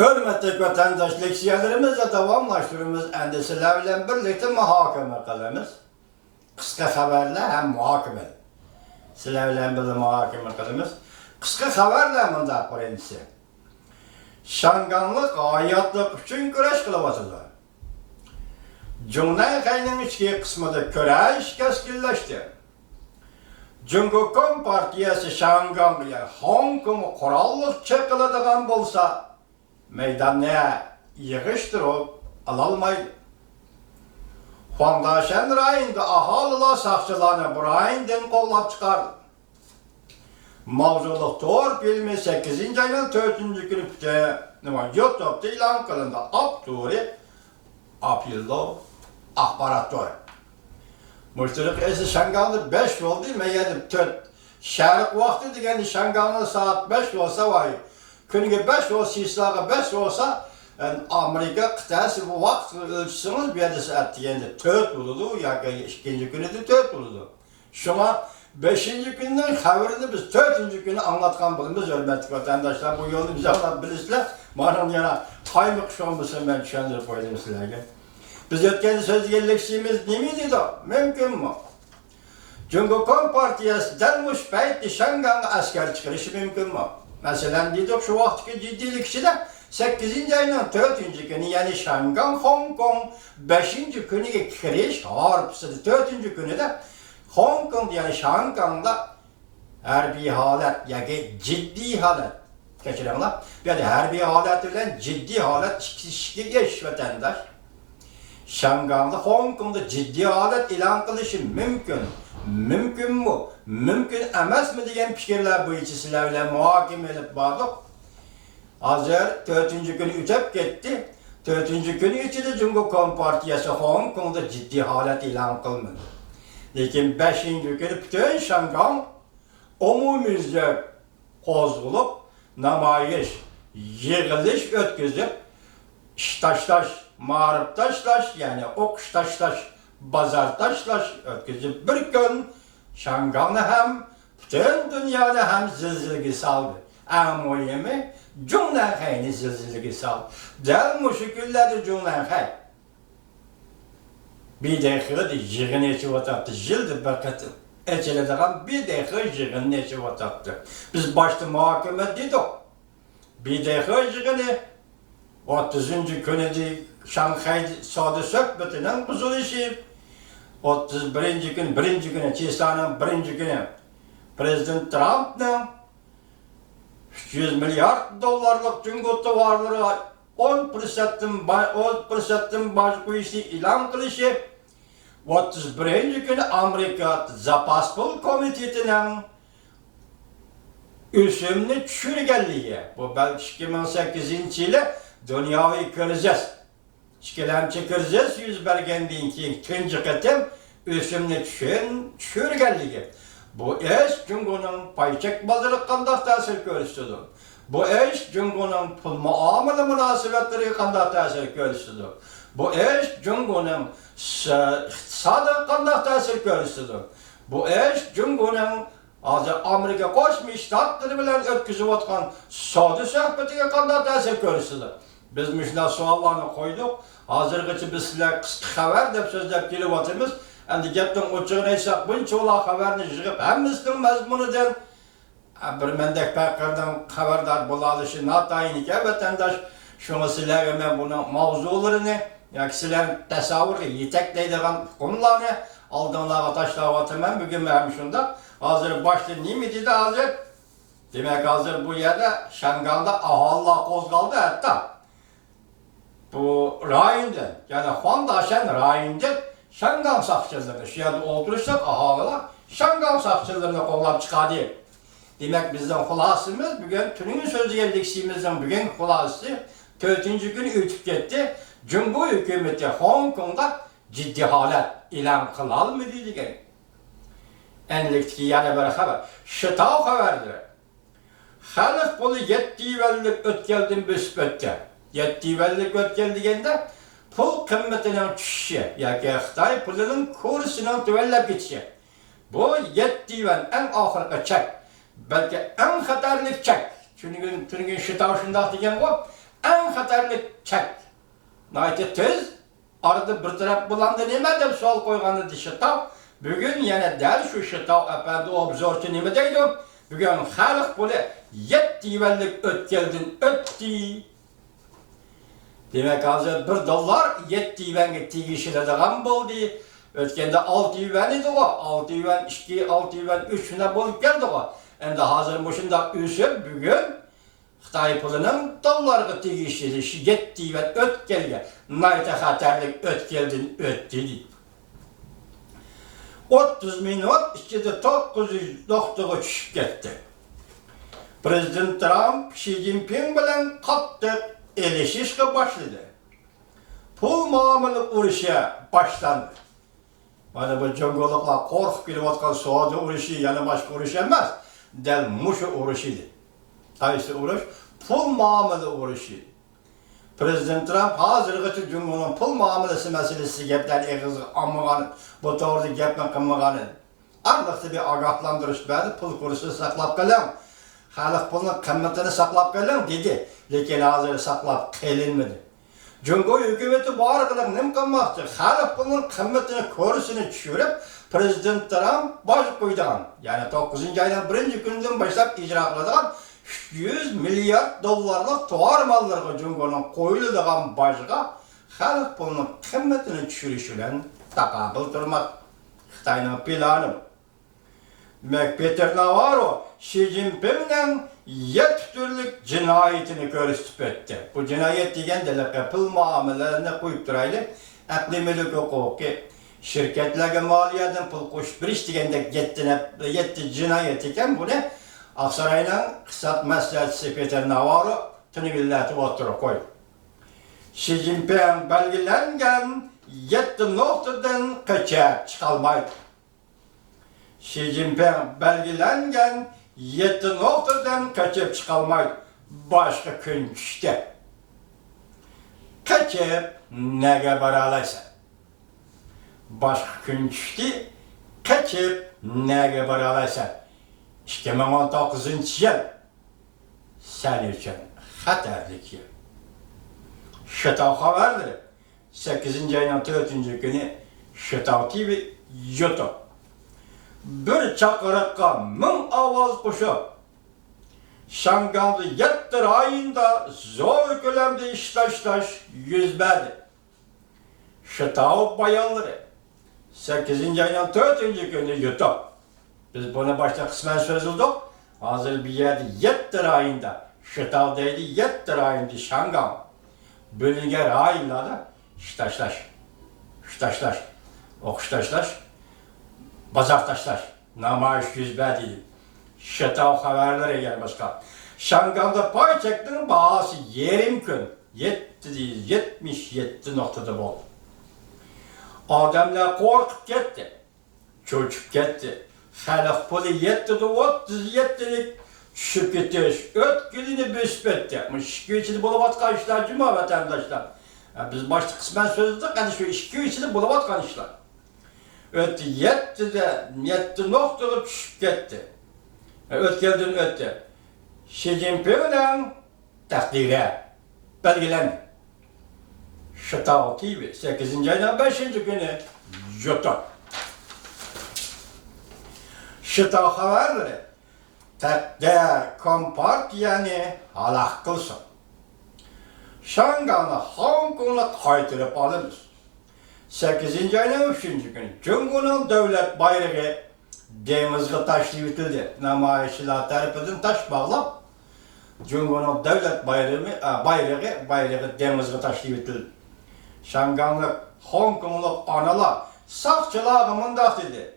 Hürmetli vatandaş leksiyalarımızla davamlaştırımız endişelerle birlikte muhakeme kılımız. Kısa haberle hem muhakeme. Sizlerle birlikte muhakeme kılımız. Kısa haberle mındak birincisi. Şanganlık, hayatlık için güreş kılıvatılar. Cumhurbaşkanı'nın içki kısmında güreş keskinleşti. Cumhurbaşkanı Partiyası Şanganlı'ya Hong Kong kurallık çekiladigan bolsa meydanına yığıştırıp alalmaydı. Huangdaşen rayında ahaliler sakçılarını bu rayından kollap çıkardı. Mavzuluk doğru bilimi 8. ayının 4. günü YouTube'da ilan kılındı. Abduri Apillo ahbaratör. Müşterik esi Şanganlı 5 oldu meğer 4. Şarık vakti degeni Şanganlı saat 5 olsa var. Günge 5 olsa, İslam'a 5 olsa, Amerika kıtası bu vakti ölçüsünüz bir de saat degende 4 oldu, ya ki 2. günü de 4 oldu. Şuna 5. günden haberini biz 4. günü anlatkan bulunuz hürmetli vatandaşlar. Bu yolu bize anlatabilirsiniz. Manam yana kaymak şu an mısın ben düşündürüp koydum sizlerle. Biz ötken söz gelleştiğimiz ne miydi da? Mümkün mü? Cumhurbaşkanı Partiyası dermiş beyt Şangan'a asker çıkarışı mümkün mü? Mesela dedik şu vaktki ciddilik içinde 8. ayının 4. günü yani Şangan, Hong Kong 5. günü kiriş harpısı 4. günü de Hong Kong yani Şangan'da harbi halet yani ciddi halet geçirenler yani harbi halet ile ciddi halet iki eş vatandaş Şangan'da Hong Kong'da ciddi halet ilan kılışı mümkün. Mümkün mü? Mümkün emas mı diyen fikirler bu içisiyle muhakeme edip bağlık. Hazır 4. günü ütep gitti. 4. günü içinde Cumhurbaşkanı Partiyası Hong Kong'da ciddi halet ilan kılmadı. Lakin 5. günü bütün Şangan umumizce kozgulup namayiş, yığılış ötküzüp taştaş, mağrıp taştaş yani okuş taştaş, bazar taştaş ötküzüp bir gün Şangan'ı hem bütün dünyada hem zilzilgi saldı. En mühimi Cumhurbaşkanı zilzilgi saldı. Del bu şekilde Cumhurbaşkanı bir dakika yığın içi vataktı, jildi bakatı. Eçelediğim bir dakika yığın içi vataktı. Biz başta muhakeme dedik. Bir dakika yığını 30. günü de Şanghay Sadı Söhbeti'nin kuzuluşu. 31. gün, 1. günü, Çiğstan'ın 1. günü Prezident Trump'ın 100 milyar dolarlık cüngütü varlığı 10% baş bu işi ilan kılışı 31. günü Amerika Zapas Pul Komiteti'nin üsümlü çürügelliği. Bu belki 2008 ile dünyayı kıracağız. Şikelemçi kıracağız yüz bergendiğin ki tüncü kıtım üsümlü çürügelliği. Bu eş Cumhur'un payçak bazırı kandak tasir görüştüdür. Bu eş Cumhur'un pul muamele münasebetleri kandak tasir görüştüdür. Bu eş Cumhur'un sadı kandak tasir görüştüdür. Bu eş Cumhur'un Amerika Koşmuş Ştatları bilen ötküzüp atkan sadı sohbetiyle kandak tasir görüştüdür. Biz müşna suallarını koyduk. Hazırgıcı biz sizler kısa haber dep sözlep gelip atımız. Endi gepten uçuğunu aytsak buncha ola haberini yığıp hemimizдің mazmunidan bir mendek bakırdan haberdar bolalışı natayın ki vatandaş şunu sizlerge men bunu mavzularını yani sizler tasavvur yetekleydiğin konularını aldığınlarga taşlap atımın bugün hem şunda hazır başta neydi de hazır demek hazır bu yerde Şangan'da ahalla kozgaldı hatta bu rayından yani Huangdaşen rayından Şangan sakçılarını şu yerde oturursak ahaliler Şangan sakçılarını kollap çıkardı. Demek bizden hulasımız bugün tünün sözü geldiğimizden bugün hulası 4. gün ütüp gitti. Cumhur hükümeti Hong Kong'da ciddi halet ilan kılal mı dedi. Enlikteki yani böyle haber. Şıtav haberdir. Halk bunu yettiğivellik ötkeldim büsbette. Yettiğivellik ötkeldiğinde pul kıymetinin düşüşü, yani Xitay pulunun kursunun tüvellep geçişi. Bu yettiğiven en ahırkı çek, belki en hatarlık çek. Çünkü şıtav şundak degen o, en xatarlı çek. Nayte tez, arada bir taraf bulandı nime dep sual koyganı Şıtav. Bugün yine del şu Şıtav efendi obzorçu nime deydi? Bugün xalq böyle 7 yuvellik ötkeldin ötti. Demek hazır $1 7 yuvenge tigişilediğen boldu. Ötkende 6 yuven idi o. 6 yuven 2, 6 yuven 3 ne bolup geldi o. Endi hazır boşunda üsüp bugün Xitay pulunun dollarga tegişli 7 yuven ötkelge. Nayta xatarlik ötkeldin ötti deydi. 30 minut içinde 909'a düşüp gitti. Prezident Trump, Xi Jinping bilen qattiq elişişke başladı. Pul muamele uruşa başlandı. Bana bu cöngolukla korkup geliyotgan Suudi uruşu yana başka uruş emas. Del muşu uruşuydu. Qaysı uruş? Pul muamele uruşu. Prezident Trump hazırgıçı cumhurun pul muamelesi meselesi gepler eğizgi anmağanı, bu doğruda gepme kınmağanı. Arlıqda bir agahlandırış verdi, pul kuruşu saklap kalan. Xalq pulun kıymetini saklap kalan dedi. Lekin hazır saklap kelinmedi. Cumhur hükümeti bu arkadan nem kalmaktı. Xalq pulun kıymetini korusunu düşürüp, Prezident Trump baş koyduğun, yani 9. aydan 1. günden başlayıp icra kıladığın $100 milyar tuvar mallarga Cumhur'un koyulduğun başga xalq pulunun kıymetini düşürüşülen takabıl durmak. Xitay'nın planı. Demek Peter Navarro, Xi Jinping'den 7 türlük cinayetini görüstüp etti. Bu cinayet degen de pul muamelerine koyup duraylı. Aklimilik hukuku, şirketlerge maliyeden pul koşup bir iş degende 7 cinayet iken bu ne? Aksaray'la kısat meselesi Peter Navarro tünübilletip oturup koy. Xi Jinping belgelengen 7 noktadan kaçıp çıkalmaydı. Xi Jinping belgelengen 7 noktadan kaçıp çıkalmaydı. Başka gün işte. Kaçıp nege baralaysa. Başka gün işte. Kaçıp nege baralaysa. 2019 yıl sen için xatarlik yıl. Şıtav haberleri 8. ayının 4. günü Şıtav TV YouTube. Bir çakırıkka 1000 avaz kuşup Şangan'da 7 ayında zor kölemde iştaş yüz verdi. Şıtav bayanları 8. ayının 4. günü YouTube. Biz buna başta kısmen sözüldük. Hazır bir yerde 7 ayında Şıtav'daydı 7 ayında Şangan. Bölünger ayında da ştaşlaş, okştaşlaş, bazartaşlaş, namayiş yüz verdi. Şıtav haberlere gel başka. Şangan'da pay çektiğinin bağısı yerim gün 77 noktada bol. Adamlar korkup gitti, çocuk gitti. Xalq pulu 37'lik düşüp getiş, ötkülünü büsbetti. İşki içini bulavatkan işler cuma vatandaşlar. Biz başta kısmen sözledik, hani şu işki içini bulavatkan işler. Öttü 7 noktalı düşüp gitti. Ötkeldin öttü. Xi Jinping'den takdire belgelendi. Şıtav TV 8. ayının 5. günü YouTube. Şıtav haberleri tekde kompartiyani halak kılsın. Şangan'ı Hong Kong'la kaytırıp alınız. 8. ayının 3. günü Cumhur'un devlet bayrağı denizge taşlayıp itildi. Namayişçiler tarafından taş bağlap Cumhur'un devlet bayrağı denizge taşlayıp itildi. Şangan'lı Hong Kong'lu analar saqçılar mındak dedi.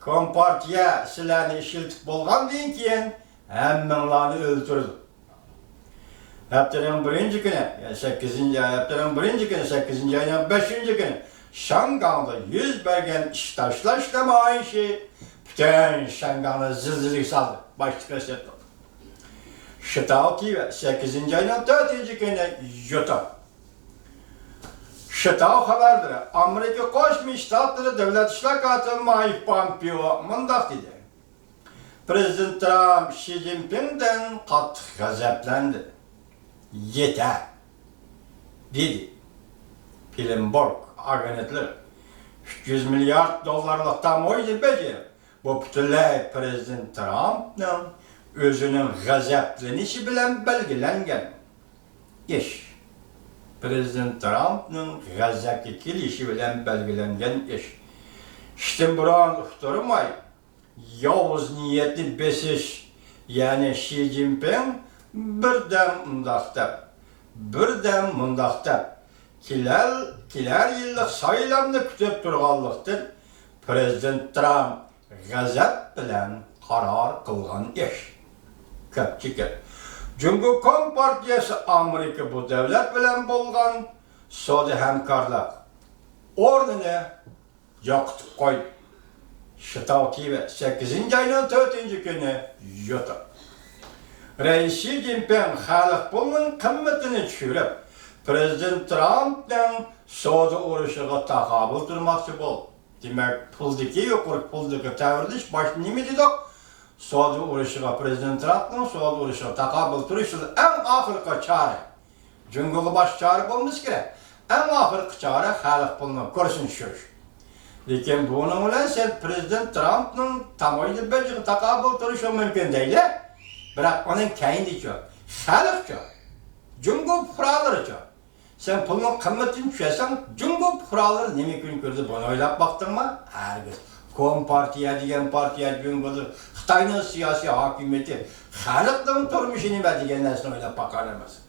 Kompartiya sizlarni işiltip bolgan deyin keyin hemmenlarni öldürdü. Haftanın 1. günü, 8. haftanın 1. günü, 8. ayının 5. günü Şangan'da yüz bergen iştaşlaş namayişi bütün Şangan'ı zilzilik saldı. Başlık esetti. Şıtav TV 8. ayının 4. günü YouTube. Şıtav haberleri Amerika Koşmuş Ştatları Devlet İşlakatı Mike Pompeo mındak dedi. Prezident Trump Xi Jinping'den qattiq gazaplandı. Yeter. dedi. Bloomberg agentlik 300 milyar dollarlık tamoydu bece. Bu bütünlüğü Prezident Trump'ın özünün gazaplanışı bilen belgelengen iş. Prezident Trump'ın gazaplı kilişi bilen belgelengen iş. İşte buran uhturmay, yavuz niyetli besiş, yani Xi Jinping birden mundaqta, kiler yıllık sayılarını kütüp durğanlıqtır, Prezident Trump gazap bilen karar kılgan iş. Köpçükür. Cumhur Kompartiyası Amerika bu devlet bilen bolgan sodi hemkarlık ordunu yaktıp koy. Şıtav TV 8. ayının 4. günü yutup. Reis Xi Jinping xalq pulunun kımmetini düşürüp, Prezident Trump'dan Sodi uruşuğa takabıl durmakçı bol. Demek puldaki yokuruk puldaki təvirliş baş nemi dedik? Sodi uruşuğa Prezident Trump'dan Sodi uruşuğa takabıl duruşuğun en ahırkı çare. Cüngülü baş çare bulmuş ki, en ahırkı çare xalq pulunun kursun düşürüş. Lekin bunun bilen sen Prezident Trump'ın tamoyini belki takabıl duruşu mümkün değil. Bırak onun kendisi, xalqça, Cumhur puralarıca. Sen pulun kıymetini düşürsen, Cumhur puraları ne mümkün gördü bunu oylap baktın mı? Herkes. Kompartiya diyen partiya Cumhur'u, Xitay'ın siyasi hakimiyeti, xalqın turmuşu nime diyen nesini oylap bakar emez.